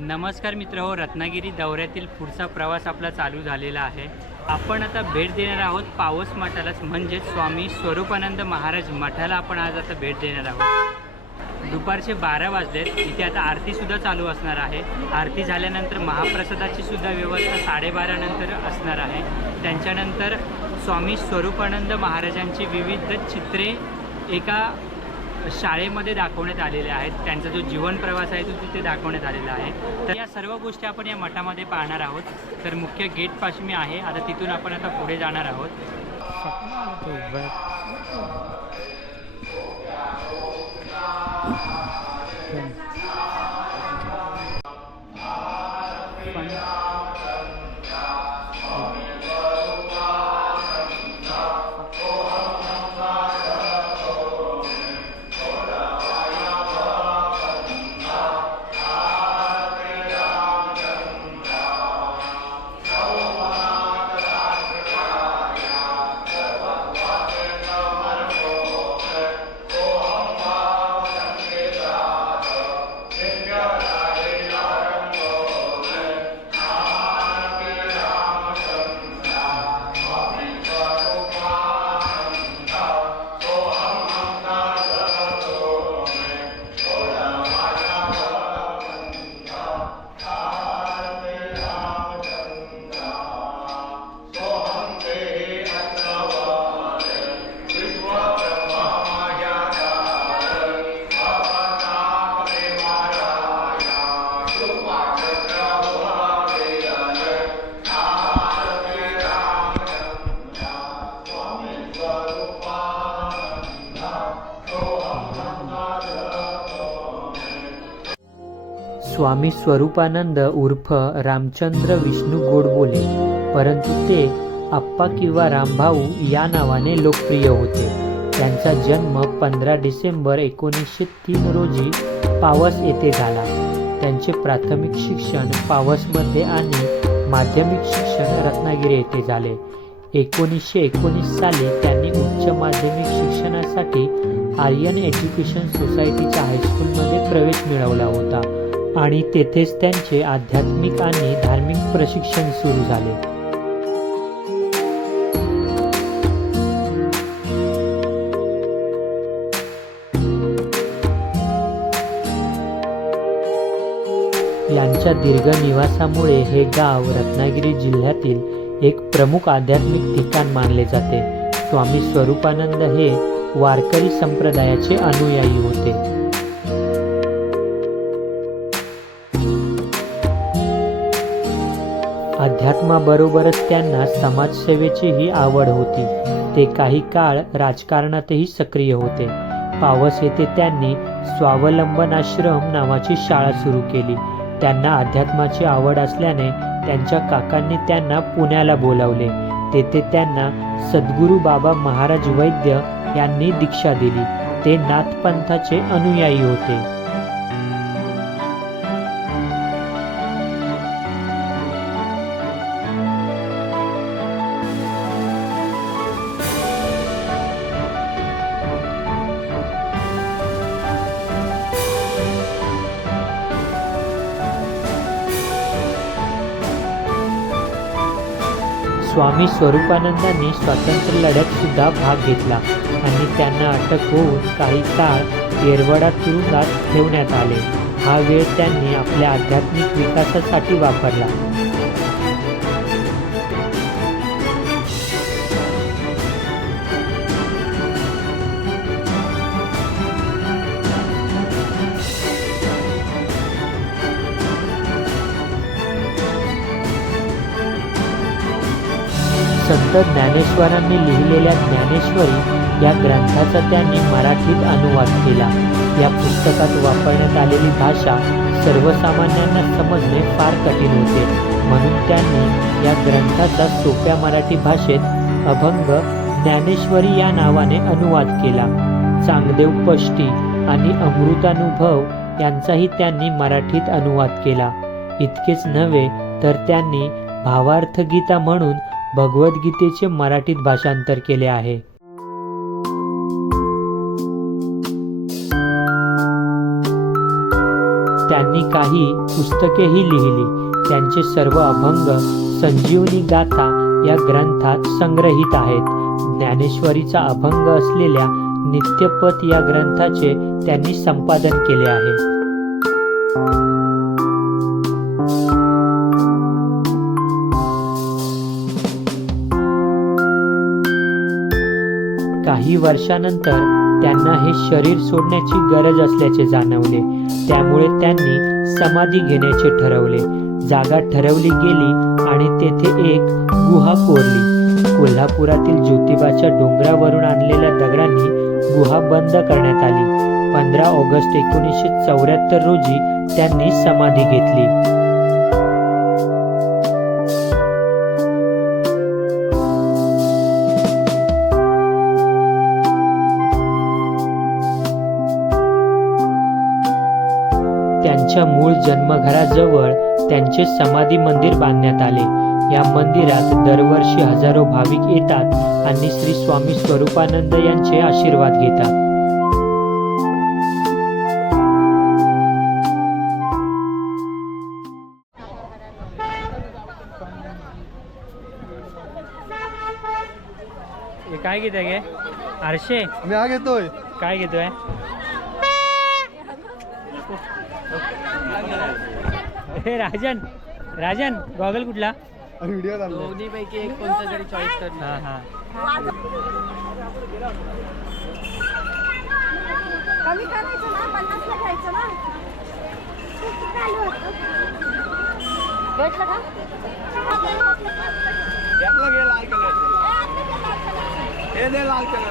नमस्कार मित्र हो रत्नागिरी दौऱ्यातील पुढचा प्रवास आपला चालू झालेला आहे. आपण आता भेट देणार आहोत पावस मठालाच म्हणजेच स्वामी स्वरूपानंद महाराज मठाला आपण आज आता भेट देणार आहोत. दुपारचे बारा वाजलेत इथे आता आरतीसुद्धा चालू असणार आहे. आरती झाल्यानंतर महाप्रसादाची सुद्धा व्यवस्था साडेबारानंतर असणार आहे. त्यांच्यानंतर स्वामी स्वरूपानंद महाराजांची विविध चित्रे एका शाळेमध्ये दाखवण्यात आलेले आहेत. त्यांचा जो जीवन प्रवास आहे तो तिथे दाखवण्यात आलेला आहे. तर या सर्व गोष्टी आपण या मठामध्ये पाहणार आहोत. तर मुख्य गेटपाशी मी आहे. आता तिथून आपण आता पुढे जाणार आहोत. स्वामी स्वरूपानंद उर्फ रामचंद्र विष्णू गोडबोले. परंतु ते आप्पा किंवा रामभाऊ या नावाने लोकप्रिय होते. त्यांचा जन्म पंधरा डिसेंबर एकोणीसशे तीन रोजी पावस येथे झाला. त्यांचे प्राथमिक शिक्षण पावसमध्ये आणि माध्यमिक शिक्षण रत्नागिरी येथे झाले. एकोणीसशे एकोणीस साली त्यांनी उच्च माध्यमिक शिक्षणासाठी आर्यन एज्युकेशन सोसायटीच्या हायस्कूलमध्ये प्रवेश मिळवला होता. आणि तेथेच त्यांचे आध्यात्मिक आणि धार्मिक प्रशिक्षण सुरू झाले. यांच्या दीर्घ निवासामुळे हे गाव रत्नागिरी जिल्ह्यातील एक प्रमुख आध्यात्मिक ठिकाण मानले जाते. स्वामी स्वरूपानंद हे वारकरी संप्रदायाचे अनुयायी होते. अध्यात्माबरोबरच त्यांना समाजसेवेचीही आवड होती. ते काही काळ राजकारणातही सक्रिय होते. पावस येथे त्यांनी स्वावलंबन आश्रम नावाची शाळा सुरू केली. त्यांना अध्यात्माची आवड असल्याने त्यांच्या काकांनी त्यांना पुण्याला बोलावले. तेथे त्यांना सद्गुरू बाबा महाराज वैद्य यांनी दीक्षा दिली. ते नाथपंथाचे अनुयायी होते. स्वामी स्वरूपानंदांनी स्वातंत्र्य लढ्यात सुद्धा भाग घेतला आणि त्यांना अटक होऊन काही काळ येरवडा तुरुंगात ठेवण्यात आले. हा वेळ त्यांनी आपल्या आध्यात्मिक विकासासाठी वापरला. संत ज्ञानेश्वरांनी लिहिलेल्या ज्ञानेश्वरी या ग्रंथाचा त्यांनी मराठीत अनुवाद केला. या पुस्तकात वापरण्यात आलेली भाषा सर्वसामान्यांना समजणे फार कठीण होते. म्हणून त्यांनी या ग्रंथाचा सोप्या मराठी भाषेत अभंग ज्ञानेश्वरी या नावाने अनुवाद केला. चांगदेव पष्टी आणि अमृतानुभव यांचाही त्यांनी मराठीत अनुवाद केला. इतकेच नव्हे तर त्यांनी भावार्थगीता म्हणून भगवद्गीतेचे मराठीत भाषांतर केले आहे. त्यांनी काही पुस्तकेही लिहिली. त्यांचे सर्व अभंग संजीवनी गाथा या ग्रंथात संग्रहित आहेत. ज्ञानेश्वरीचा अभंग असलेल्या नित्यपथ या ग्रंथाचे त्यांनी संपादन केले आहे. काही वर्षानंतर त्यांना हे शरीर सोडण्याची गरज असल्याचे जाणवले. त्यामुळे त्यांनी समाधी घेण्याचे ठरवले. जागा ठरवली गेली आणि तेथे एक गुहा कोरली. कोल्हापुरातील ज्योतिबाच्या डोंगरावरून आणलेल्या दगडांनी गुहा बंद करण्यात आली. पंधरा ऑगस्ट एकोणीसशे चौऱ्याहत्तर रोजी त्यांनी समाधी घेतली. त्यांच्या मूळ जन्मघराजवळ त्यांचे समाधी मंदिर बांधण्यात आले. या मंदिरात दरवर्षी हजारो भाविक येतात आणि श्री स्वामी स्वरूपानंद यांचे आशीर्वाद घेतात. हे काय घेतोय गे? आरशे? मी हा घेतोय. काय घेतोय? हे राजन राजन गॉगल कुठला? व्हिडिओ चालू दोन्हीपैकी एक कोणता तरी चॉईस कर हा हा. कमी करायचं ना पन्नासला घ्यायचं ना. किती झालं होतं? भेटलं का लाल कलर हे दे लाल कलर